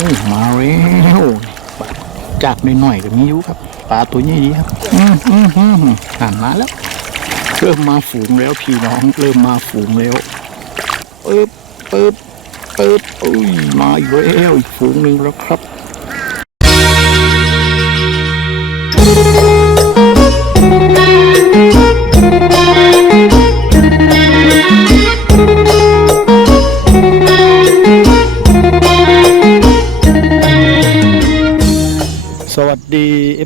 อ้มาแล้วจากหน่อยๆก็มีอยู่ครับปลาตัวใหญ่ดีครับอืมอืมอืมอ่านมาแล้ว เริ่มมาฝูงแล้วพี่น้อง เริ่มมาฝูงแล้วปึ๊บปึ๊บปึ๊บอุ้ยมาอีกแล้วอีกฝูงหนึ่งแล้วครับ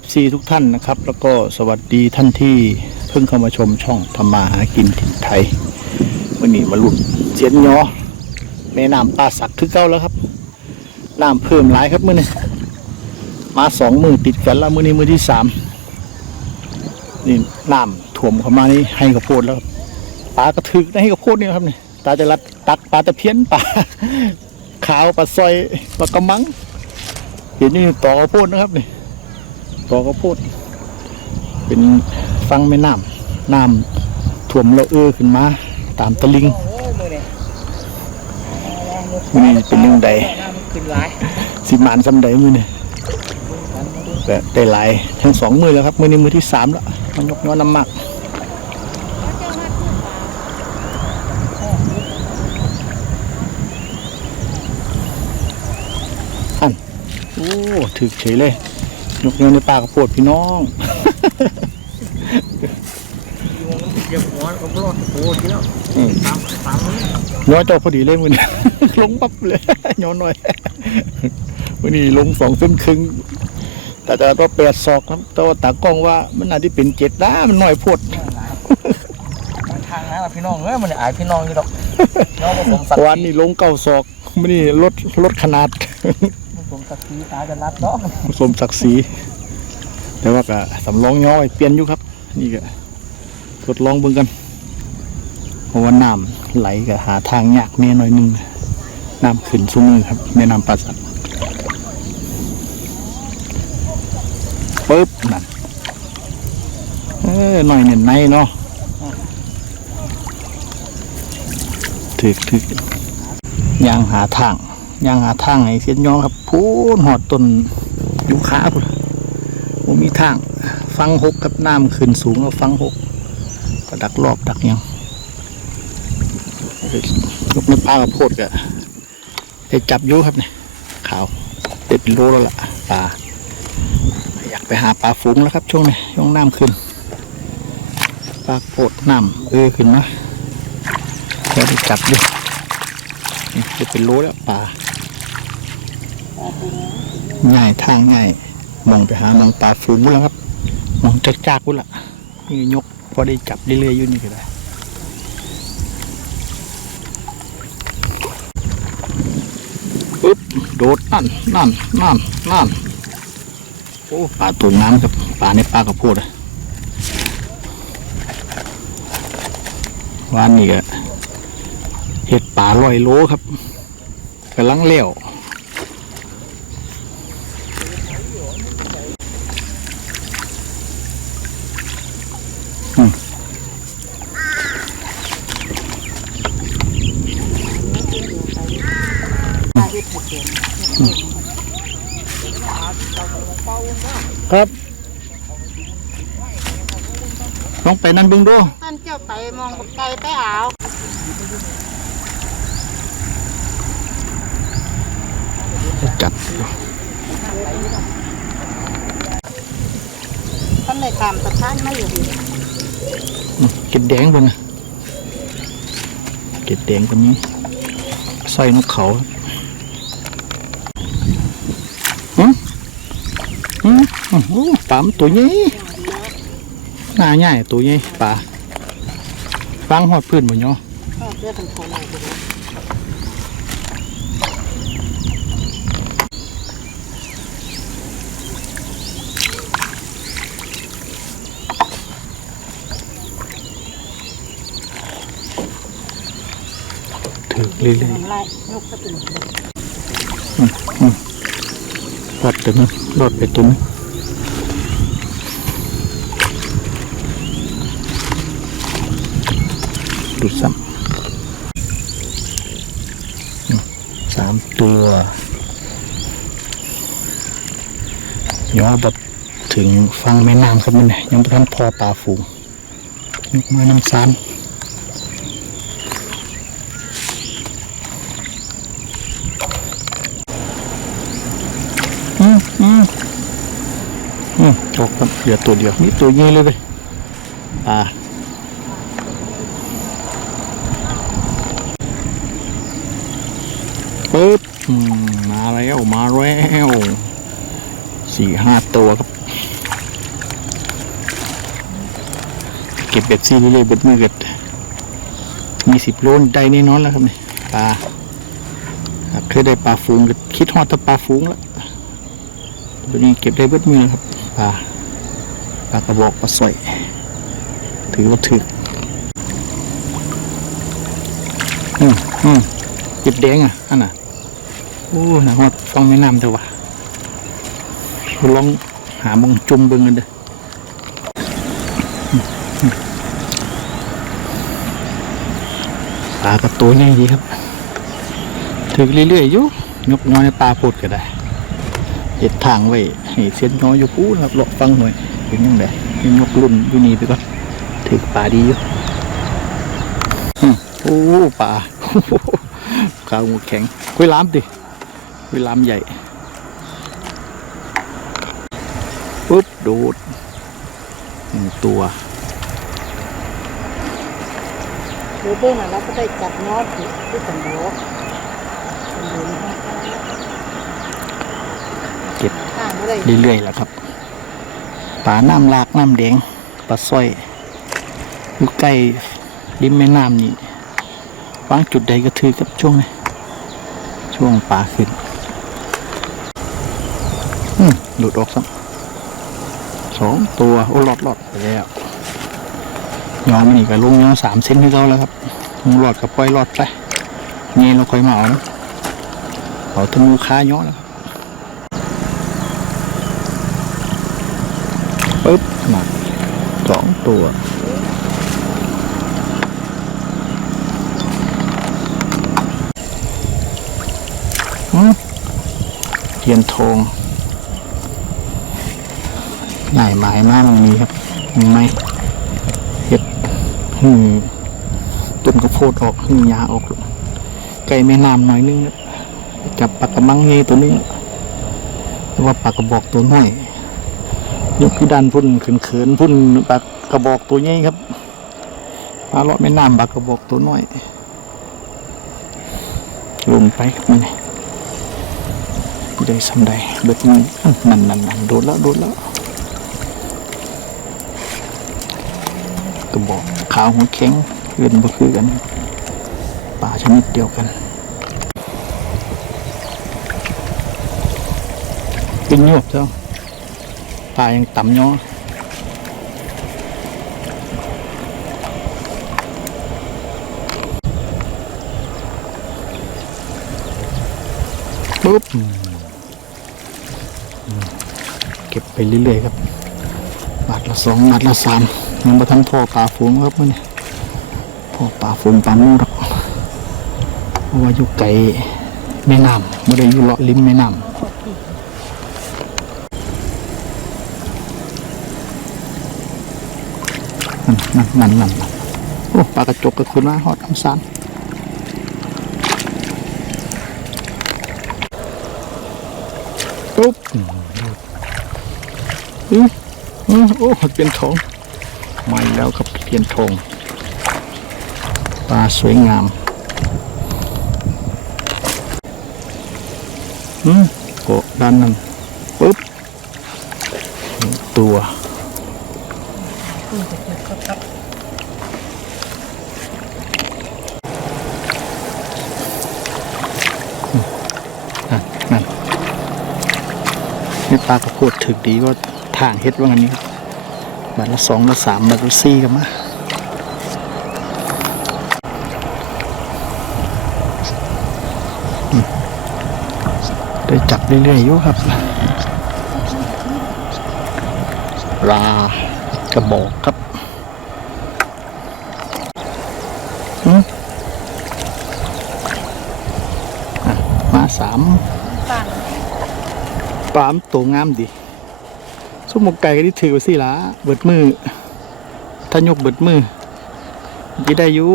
FC ทุกท่านนะครับ แล้วก็สวัสดีท่านที่เพิ่งเข้ามาชมช่องธรรมาหากินถิ่นไทยวันนี้มาลุ่นเจียนยอแม่น้ำปลาสักคือเก้าแล้วครับน้ำเพิ่มหลายครับมื่อนี้มาสองมือติดกันแล้วมือนี้มือที่สามนี่น้ำถ่วมเข้ามานี่ให้กระโพดแล้วครับปลากระถึกให้กระโพดนี่ครับนี่ตาจะรัดตักปลาตะเพียนปลาขาวปลาซอยปลากระมังเห็นนี่ต่อกระโพดนะครับนี่ ต่อกระโพดเป็นฟังแม่น้ำน้ำท่วมละเออขึ้นมา ตามตะลิงโอ้มือเนี่ยมือนี่เป็นหนึ่งใดน้ำขึ้นหลายสิมานสำใดมือนี่แต่ได้หลายทั้งสองมือแล้วครับมือนี้มือที่สามแล้วมันยกย้อนน้ำหมักอันโอ้ถึกเฉยเลย ยกย้อนในปากกระโพดพี่น้องเดี๋ยวหัวก็รอดโอ้ทีแล้วอืมสามสามมือย้อนเจ้าพอดีเลยมือนี้ลงปั๊บเลยย้อนหน่อยมือนี้ลงสองเส้นครึ่งแต่จะต้องแปดศอกครับแต่ว่าตากล้องว่ามันน่าจะเป็นเจ็ดนะมันหน่อยโพดทางนั้นล่ะพี่น้องเอ้ยมันเนี่ยอายพี่น้องอยู่ดอกน้องผสมสักวันนี้ลงเก้าศอกมือนี้ลดลดขนาด ผสมสักทีตาจะรัดเนาะผสมศักดิ์ศรีแต่ว่าก็สำรองย้อยเปลี่ยนอยู่ครับ นี่ก็ทดลองเบิ่งกันเพราะว่าน้ำไหลก็หาทางยากแน่หน่อยหนึงน้ำขึ้นสูงมือครับแม่น้ำปลาสักปึ๊บนั่นเออหน่อยเน่นในเนาะถึกถึกยางหาทาง ยางหาทางไอ้เสียนยอครับพูนหอดต้นยูคาพุ่นผมมีทางฟังหกกับน้ำขึ้นสูงแล้วฟังหกก็ดักรอบดักยังยกในปลากับโพดก็ได้จับยู่ครับเนี่ยขาวเด็ดเป็นโลแล้วล่ะปลาอยากไปหาปลาฝูงแล้วครับ ช่วงนี้ช่วงน้ำขึ้นปลาโพดน้ำเออขึ้นมาก็ได้จับอยู่นี่เด็ดเป็นโลแล้วปลา ง่ายทางง่ายมองไปหาน้องปลาฝูงแล้วครับมองจากจากๆพุ่นละนี่ยกพอได้จับเรื่อยๆอยู่นี่ก็ได้ปึ๊บโดดนั่นนั่นนั่นนั่นโอ้ปลาตัวน้ำครับปลาในปลากระโพดอะวานนี่ก็เห็ดปลาลอยโลครับกำลังเลี้ยว ครับลองไปนั่นเบึงดูท่านเจ้าไปมองบักไก่ไปเอาจับท่านเลยตามสะพานมาอยู่ดีอืมเก็ดแดงบนนะเก็ดแดงตัวนี้สร้อยนกเขาหืม หืมโอ้โหปลามนตัวใหญ่หน้าใหญ่ตัวใหญ่ปลาฟังหอดพื้นบ่เนาะก็เพื่อเป็นคนอะไรกันถือเรื่อยทำไรยกสติๆรอดตัวนึงรอดไปตัว นึงดูซ้ำสามตัว ย้อแบบถึงฟังแม่น้ำครับมันยังไม่ทันพอปลาฝูงยกมาน้ำซานอืมอืมอืมจกครับเหลือตัวเดียวนี่ตัวใหญ่เลยเลยปลา ตัวครับ เก็บเบ็ดซี่เรื่อยๆเบ็ดมือเกิดมีสิบโลนได้แน่นอนแล้วครับนี่ปลาเคยได้ปลาฟูงคิดฮอดแต่ปลาฟูงแล้วตัวนี้เก็บได้เบ็ดมือแล้วครับปลาปลากระบอกปลาสร้อยถือว่าถืออืมอืมเก็บแดงอะอันน่ะโอ้นะฮอดฟังแม่น้ำเถอะวะ ลองหามองจุ่มเบิ่งกันเด้อปลากระตัวใหญ่ดีครับ ถึงเรื่อยๆอยู่ยกน้อยในปลาพูดก็ได้เห็ดทางไว้ให้เส้นน้อยอยู่ปูนะครับเลาะฟังหน่อยเป็นยังไงยกรุ่นอยู่นี่ไปก่อนถึงปลาดีอยู่โอ้ปลาขาวหัวแข็งคุยล้ามดิคุยล้ามใหญ่ ปุ๊บโดดหนึ่งตัวหรือเบื้องน่ะเราก็ได้จับนอดที่ที่สันโดษสันโดษเก็บข้างไม่ได้เรื่อยๆแหล้วครับป่าน้ำลากน้ำแดงปลาสร้อยอยู่ใกล้ริมแม่น้ำนี่วางจุดใดก็ถือกับช่วงนี้ช่วงป่าขึ้นอืมหลุดออกซ้ำ สองตัวโอ้หลอดหลอดไปแล้วยอมมันนี่ก็ลงยอสามเซนให้เราแล้วครับลงหลอดกับปล่อยหลอดไปเงี้ยเราค่อยมาเอานะเอาทมือค้าย้อแล้วปึ๊บหนักสองตัวเทียนทอง ใหญ่หมายมากมันมีครับมีไหมเห็ดหืมต้นกระโพดออกหืมยาออกไก่แม่น้ำหน่อยนึงครับจับปลากระมังเงยตัวนึงหรือว่าปลากระบอกตัวน้อยยกพี่ดันพุ่นเขินๆพุ่นปากกระบอกตัวใหญ่ครับปลาเลาะแม่น้ำปากกระบอกตัวน้อยลงไปครับมันได้สำใดเบิดมันนั่นนั่นนั่นโดนแล้วโดนแล้ว กระบอกขาวหัวแข็งเอื่นบ่คือกันปลาชนิดเดียวกันกินโยกเจ้าปลายังต่ำย้อปุ๊บเก็บไปเรื่อยๆครับบาทละสองบาทละสาม ยังมาทันพ่อปลาฝูงครับมันพ่อปลาฝูงปลาหมูครับเพราะว่าอยู่ไกลแม่น้ำไม่ได้อยู่เลาะริมแม่น้ำนั่นนั่นนั่นนั่นโอ้ปลากระจกกับคุณว่าฮอดน้ำซานปุ๊บอืมอืมอืมโอ้เปลี่ยนทอง ใหม่แล้วครับเตียนทงปลาสวยงามอืมโกะด้านนั้นปุ๊บตัวนั่นนี่ปลากระโพดถึกดีก็ทางเฮ็ดว่างันนี้ครับ บาทละสองละสามบาทละสี่กันมาอืมได้จับเรื่อยๆอยู่ครับปลากระบอกครับอืมอะมาสามต่างปลามตัวงามดี สมหมกไก่ก็ที่ถือไว้สิละเบิดมือถ้ายกเบิดมือจะได้อยู่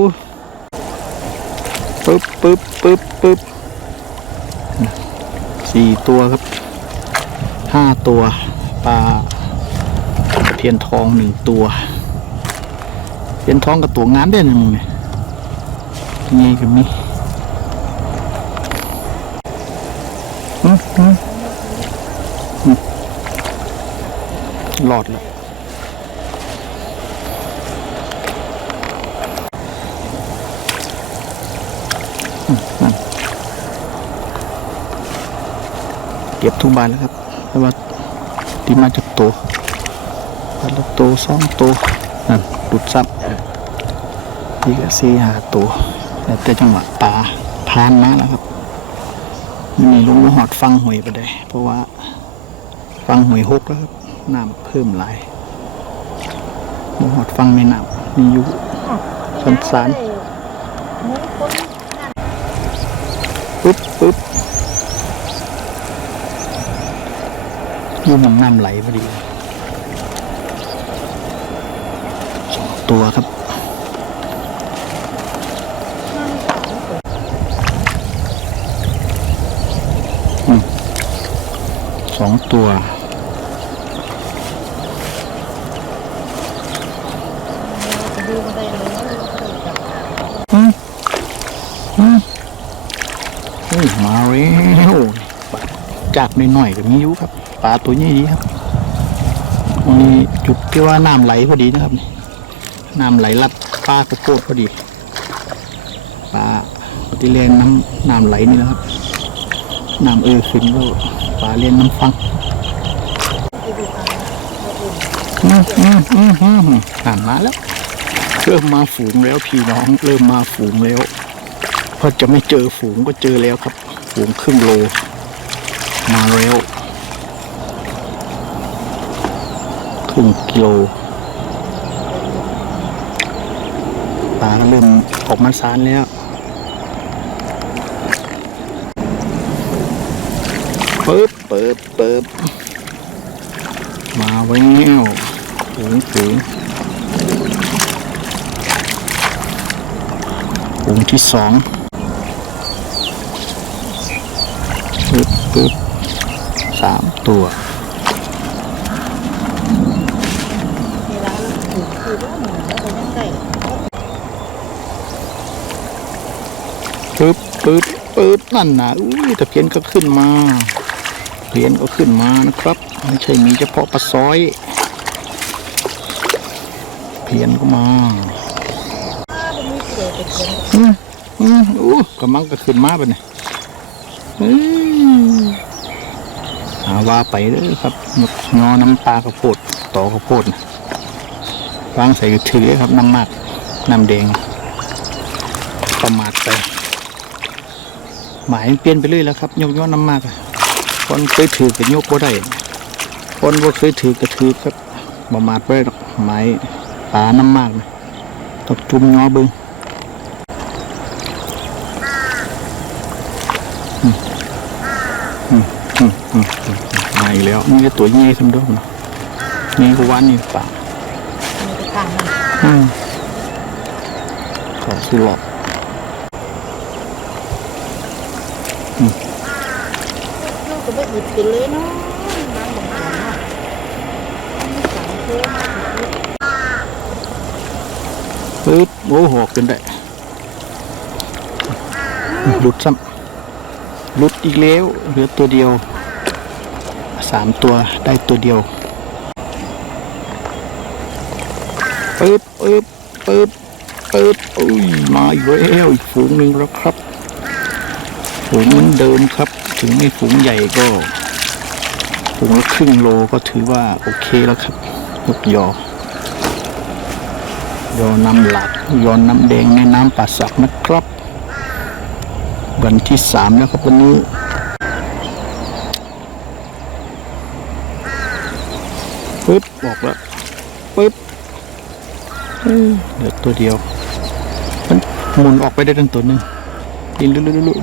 ปึ๊บปึ๊บปึ๊บปึ๊บสี่ตัวครับห้าตัวปลาเพียนทองหนึ่งตัวเพียนทองกับตัวงามเด่นมึงเนี่ยนี่ก็มีอืมอืมอืม หลอดแล้วอืมนั่นเก็บทุกใบแล้วครับเพราะว่าที่มาจากตัวบัดละตัวสองตัวนั่นดุดซับนี่ก็สี่หาตัวแล้วแต่จังหวะปลาพานมาแล้วครับนี่ลงมาหอดฟังหวยไปได้ เพราะว่า ฟังหวยหกแล้วครับ น้ำเพิ่มหลายมหอดฟังในน้ำมีอยู่สงสานปึ๊บปึ๊บอยู่มองน้ำไหลพอดีสองตัวครับอืมสองตัว จะดูมาได้เลยว่าเราจะได้จับ อืมอืมโอ้ย มาแล้วปลาจากหน่อยๆก็มีอยู่ครับปลาตัวนี้ดีครับวันนี้จุดที่ว่าน้ำไหลพอดีนะครับนี่น้ำไหลลัดปลากระโปดพอดีปลาที่เล่นน้ำน้ำไหลนี่นะครับน้ำเออขึ้นก็ปลาเล่นน้ำฟังนเราอุ่นอืมอืมอืมอืมมาแล้วเริ่มมาฝูงแล้วพี่น้อง เริ่มมาฝูงแล้ว พอจะไม่เจอฝูงก็เจอแล้วครับ ฝูงครึ่งโล มาแล้วครึ่งกิโลปลาก็เริ่มออกมาซานแล้วเปิบเปิบเปิบมาไว้แง้วฝูงฝูงฝูงที่สอง ปึ๊บสามตัวเวลาเราถูกคือว่าหมูแล้วก็ยังได้ปึ๊บปึ๊บปึ๊บนั่นนะอุ้ยตะเพียนก็ขึ้นมาเพียนก็ขึ้นมานะครับ ไม่ใช่มีเฉพาะปลาซอยเพียนก็มาถ้าเป็นมีเศษเป็นคนอืมอืมอู้กำลังก็ขึ้นมาไปเนี่ย ว่าไปเด้อครับงอน้ำปลากระโพดต่อกระโพดวางใส่ถือเลยครับน้ำมากน้ำแดง ประมาทไป หมายเปลี่ยนไปเรื่อยแล้วครับยกย้อนน้ำมากคนเคยถือกับยกบ่ได้คนบ่เคยถือก็ถือครับประมาทไปหรอกหมายปลาน้ำมากนะต้องจุ่มย้อเบิ้ง อืมอืมอืมมา อีกแล้วนี่ก็ตัวใหญ่สมดุลเนาะนี่ก็วันนี่เปล่ามีไปข้างมันอืมขอสุหลอดลูกก็ไม่อิดกันเลยเนาะน้ำบางๆเนาะมีสามตัวปึ๊บโอ้หอกกันได้หลุดซ้ำหลุดอีกแล้วเหลือตัวเดียว สามตัวได้ตัวเดียวปึ๊บปึ๊บปึ๊บปึ๊บอุ้ยมาอีกแล้วอีกฝูงหนึ่งแล้วครับ ฝูงเหมือนเดิมครับ ถึงไม่ฝูงใหญ่ก็ฝูงละครึ่งโลก็ถือว่าโอเคแล้วครับยกยอยอน้ำหลักยอน้ำแดงในน้ำป่าสักนะครับ วันที่สามแล้วครับวันนี้ปึ๊ บออกแล้วปึ๊บเอ้ยเหลือตัวเดียว มันหมุนออกไปได้ตั้งตัวหนึ่งดินลุลุลุ